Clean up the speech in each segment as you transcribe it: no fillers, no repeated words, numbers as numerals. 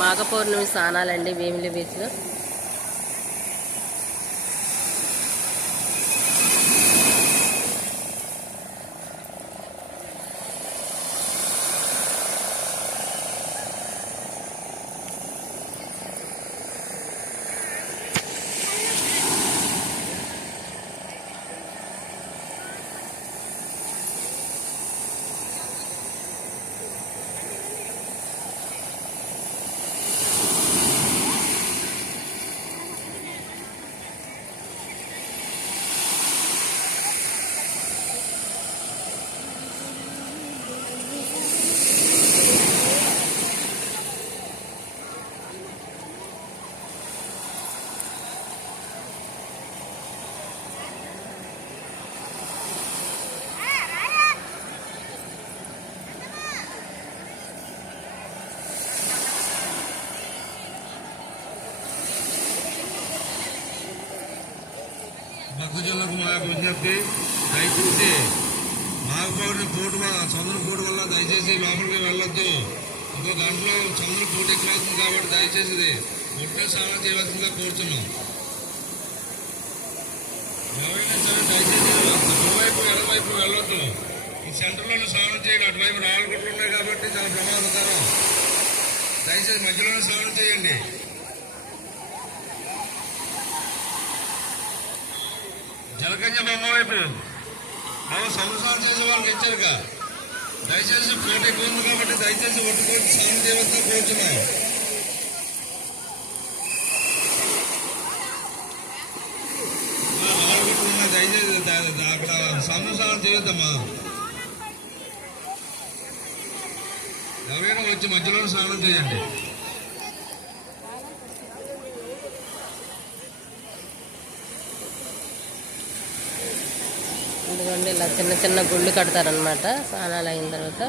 మాఘ పౌర్ణమి స్నానాలండి భీమిలి బీచ్లో. భక్తజనులకు మా విజ్ఞప్తి, దయచేసి మాఘపౌర్ణమి కోటి చంద్రకోటి వల్ల దయచేసి లోపలికి వెళ్ళొద్దు. ఇంకో గంటలో చంద్రకోటి ఎక్కువవుతుంది కాబట్టి దయచేసి ఒట్టే స్నానం చేయవలసిందిగా కోరుతున్నాం. ఎవరైనా సరే దయచేసి కుడివైపు ఎడవైపు వెళ్ళొద్దు. ఈ సెంటర్లోనే స్నానం చేయండి. అటువైపు రాళ్ళగుట్లు ఉన్నాయి కాబట్టి చాలా ప్రమాదకరం. దయచేసి మధ్యలోనే స్నానం చేయండి. జలకన్య బొమ్మ వైపు సంవత్సరాలు చేసే వాళ్ళకి హెచ్చరిక, దయచేసి కోట ఎక్కువ ఉంది కాబట్టి దయచేసి ఒట్టుకోటి స్నానం చేయవద్దని కోరుతున్నాం. దయచేసి అక్కడ సంవత్సరాలు చేయొద్దమ్మా. ఎవరైనా వచ్చి మధ్యలో స్నానం చేయండి. ఎందుకంటే ఇలా చిన్న చిన్న గుళ్ళు కడతారనమాట. స్నానాలు అయిన తర్వాత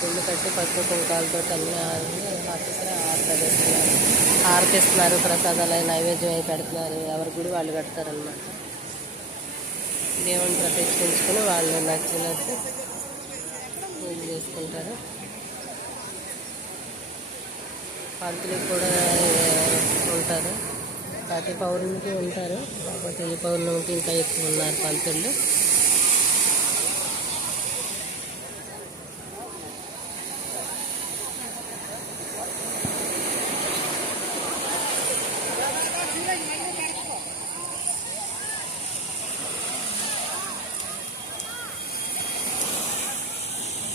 గుళ్ళు కట్టి పసుపు కుంకాలతో అన్ని హారతిస్తున్నారు. ప్రసాదాలు నైవేద్యం అయి పెడుతున్నారు. ఎవరి గుడి వాళ్ళు కడతారనమాట. దేవుని ప్రతిష్ఠించుకుని వాళ్ళు నచ్చినట్టు పూజ చేసుకుంటారు. పంతులు కూడా ఉంటారు. ప్రతి పౌర్ణమికి ఉంటారు, కాకపోతే ఈ పౌర్ణమికి ఇంకా ఎక్కువ ఉన్నారు పంతులు.